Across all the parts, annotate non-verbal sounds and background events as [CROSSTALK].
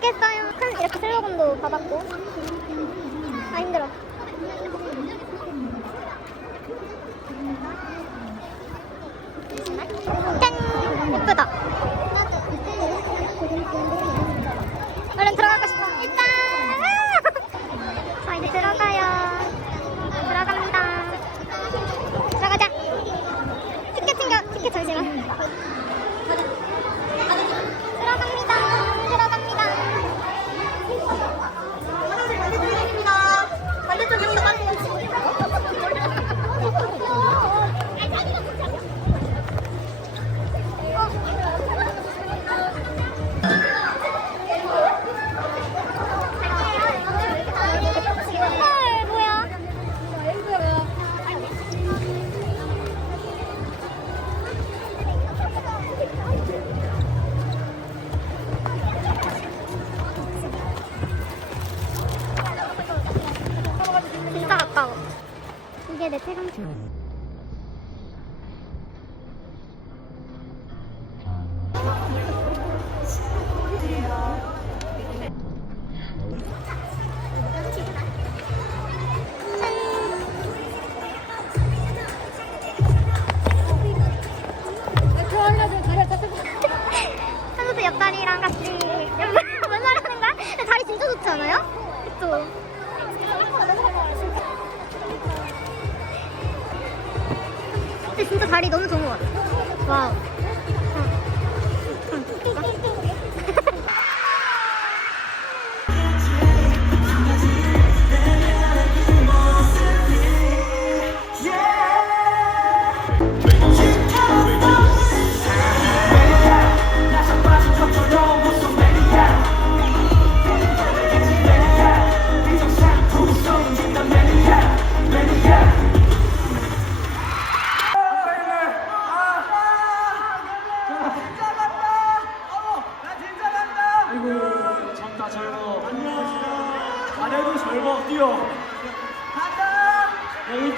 도착했어요. 큰 이렇게 슬로건도 받았고. 아 힘들어. 짠! 예쁘다. 내 같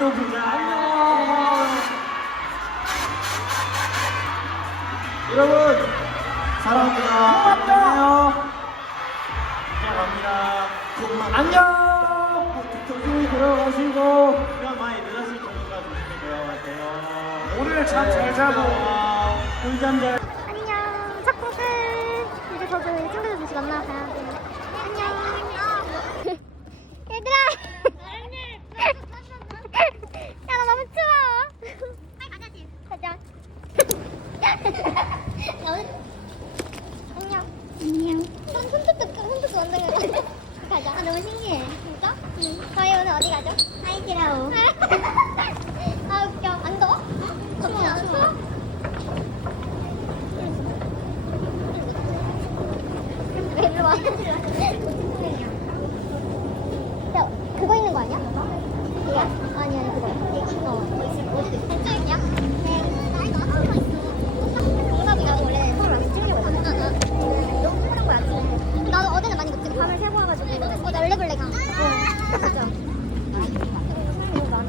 또 보자 안녕 여러분 사랑합니다. 안녕 갑니다. 안녕. 조심히 들어가시고. 시간 많이 늦었을 테니까 조심히 들어가세요. 오늘 잠 잘 자고. 꿀잠 잘. 안녕. 착고 끝. 이제 저도 친구들 다시 만나가야 돼. 안녕. 얘들아. 야, 나 너무 추워. 빨리 가자, 집. 가자. [LAUGHS] 안녕. 안녕. 손, 손톱도, 손톱도 완전 가자. 가자. 아, 너무 신기해. 진짜? 응. 저희 오늘 어디 가죠? 하이디라오. 아, 웃겨. 안 더워? 추워. 추워? 왜 일로 와? 야, 그거 있는 거 아니야? 이거? 아니, 아니, 그거야. 어, 어디 있어? 왼쪽이야? 네. 나 이거 아까 있어. 동갑이가 원래 서울 와서 찍으려거든. 응, 응. 너무 편한 거야, 지금. 나도 어제는 많이 못 찍고. 밤을 새고 와가지고. 어, 나 원래블랙 한. 어, 맞아. 너무 많아.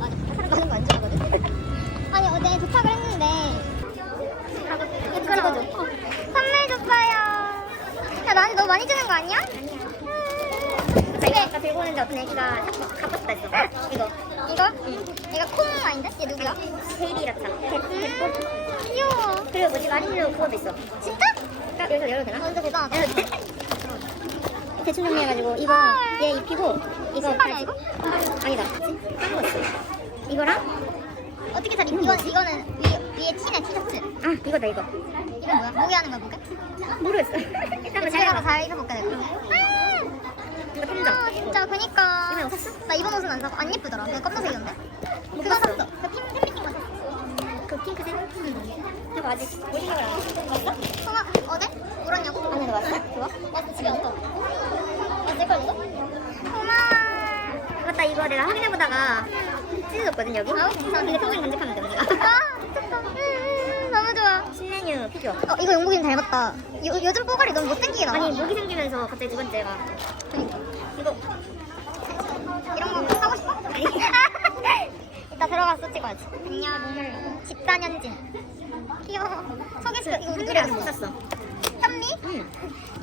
아니, 사람 많은 거안 좋아하거든. 아니, 어제 도착을 했는데. 이거 찍어줘. 어, 선물 줬어요. 야, 나한테 너무 많이 주는 거 아니야? 자기가 아까 들고 오는데 어떤 애기가 싶다 했어. 이거. 이거? 얘가 콩 아닌데? 얘 누구야? 베이비 라차. 음, 귀여워. 그리고 뭐지 마린로 그것도 있어. 진짜? 그러니까 여기서 열어도 되나? 완전 대단하다. 대충 정리해가지고 이거 헐. 얘 입히고 이거 신발이야. 이거? 아니다. 까먹었어. 이거랑 어떻게 잘 입? 이건, 이거는 위, 위에 티네, 티셔츠. 아 이거다 이거. 이건 뭐야? 목에 하는 거야, 목에? 모르겠어. 일단 집에 가서 잘 입어볼게, 내가. 이거 통장. 아, 진짜, 그니까. 이거 샀어? 나 이번 옷은 안 사고, 안 예쁘더라. 그냥 검정색이었는데. 그거 샀어? 그 핑, 핑핑핑 거 샀어. 그 핑크색? 이거 아직 못 생각을 안 했어. 맞어? 소마, 어제? 울었냐고? 안에 넣어봤어? 좋아? 나 집에 안 떠. 나 내걸 이거? 고마워. 맞다 이거 내가 확인해보다가 찢어졌거든 여기. 아우, 그래서 되게 평생 간직하면 돼 우리가. 신메뉴 피규어. 어, 이거 용복이랑 닮았다. 요, 요즘 뽀글이 너무 못생기게 나와. 아니 목이 생기면서 갑자기 두 번째가 그러니까. 이거 이런 거 사고 싶어? [LAUGHS] 이따 들어가서 찍 찍어야지. 안녕. 집단현진. 귀여워. 소개시켜. 이거 한글이 누구야? 아직 못 샀어. 현미? 응.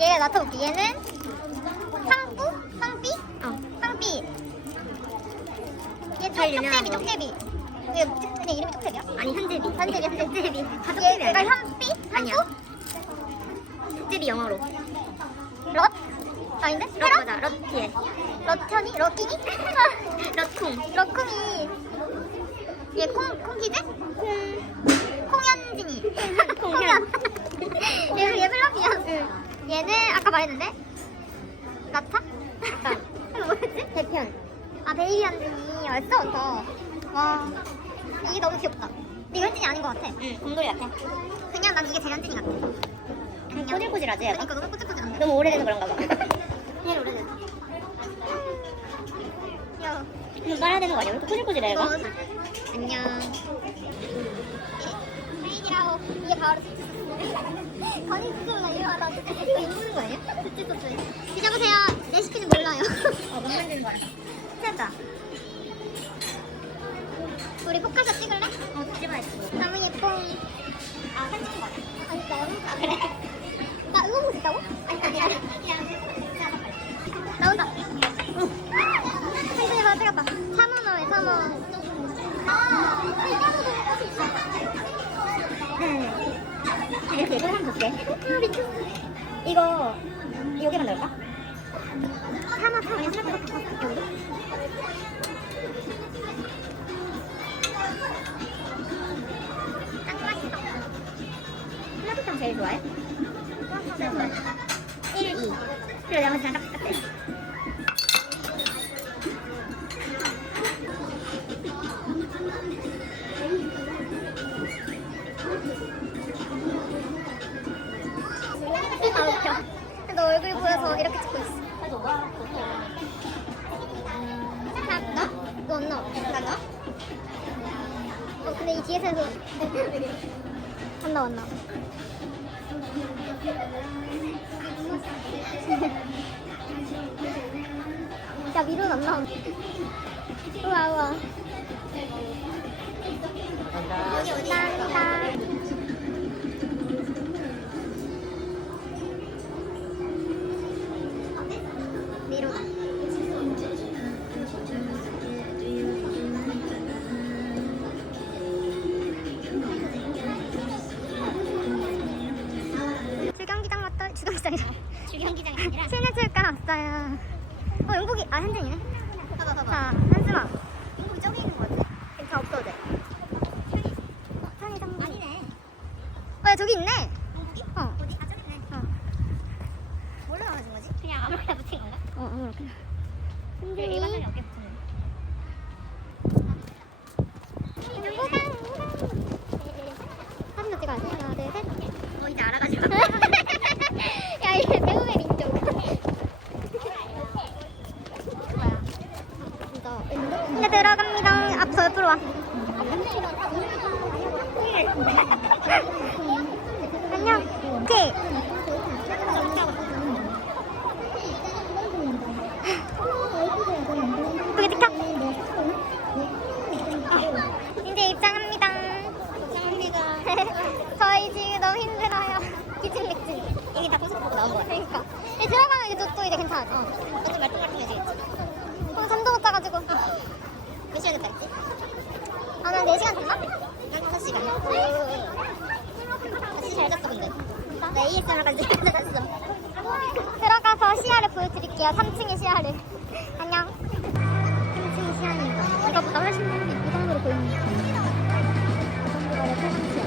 얘 맡아볼게. 얘는 황뿌? 황삐? 어. 황삐. 얘 제일 쪽- 유명한 쪽제비, 얘 그냥 이름이 쪽제비야? 아니 현재비. 다얘 쪽제비 얘가 아니야? 현삐? 아니야. 황뿌? 현재비 영어로. 럿? 아닌데? 럿? 맞아. 럿티에. 럿현이? 럿킹이? [LAUGHS] 럿쿵. 럿쿵이. 얘 콩, 콩키즈? 콩. 콩현진이. [LAUGHS] 콩현. [LAUGHS] 얘, 얘 플러피야. 얘는 아까 말했는데? 나타? 나타. 뭐였지? 대편. 아, 베이비 현진이. 얼싸부터. 와. 이게 너무 귀엽다. 근데 이거 현진이 아닌 것 같아. 응. 곰돌이 같아. 그냥 난 이게 제일 현진이 같아. 좀 꼬질꼬질하지 얘가? 그러니까 너무 꼬질꼬질한데. 너무 오래돼서 그런가 봐. 얘 오래됐어. 야. 좀 빨아야 되는 거 아니야? 왜 이렇게 꼬질꼬질해 얘가? 안녕. 페이지라고 이게 바로 건이 스스로가 일어나다 이거 있는 거 아니야? 스치 소스. 드셔보세요. 레시피는 몰라요. 어, 못 만드는 거야. 됐다. 3원 원에 3원. 네. 이렇게. 아 미쳤어. 이거 여기만 넣을까? 3원 3원 생각보다 바꿨어. 여기. 딱 맛있어. 플라토탕 제일 좋아해? 1, 2. 그래, 내가 그냥 딱 보여서 이렇게 찍고 있어. 나? 나? 너안 나와. 나 나? 어 근데 이 뒤에서 해서 안 나와 안 나와. 야 미로는 안 나와. 우와 우와. 감사합니다. 경기장이라. 주경기장이 아니라 신해철가 왔어요. 어 영국이 아 현진이네. 봐봐, 봐봐. 자 한수아. 영국이 저기 있는 거 같아. 다 없어도 돼. 편의점. 아니네. 어 야, 저기 있네. 영국이? 어. 어디? 아, 저기 있네. 어. 뭘로 나눠준 거지? 그냥 아무거나 붙인 건가? 어 아무렇게나. 일반적인 현진이. 어깨 붙이는. 사진 도 찍어야 돼. 하나 둘 셋. 어, 이제 알아가지고. [LAUGHS] 야 이게 배움의 민족. 이제 들어갑니다. 앞서 옆으로 와. 안녕. 오케이. 그게 찍혀? 이제. [LAUGHS] 그러니까. 이제 들어가면 이제 또 이제 괜찮아져. 몇 시간 됐다 했지? 아, 난 4시간 됐나? 난 5시간. 같이 잘 잤어, 근데. 나 ASMR 까지 잘 잤어. 들어가서 시야를 보여드릴게요. 3층의 시야를. 안녕. 3층의 시야입니다. 이거보다 훨씬 이 정도로 보입니다. 이 정도가 내 최상시야.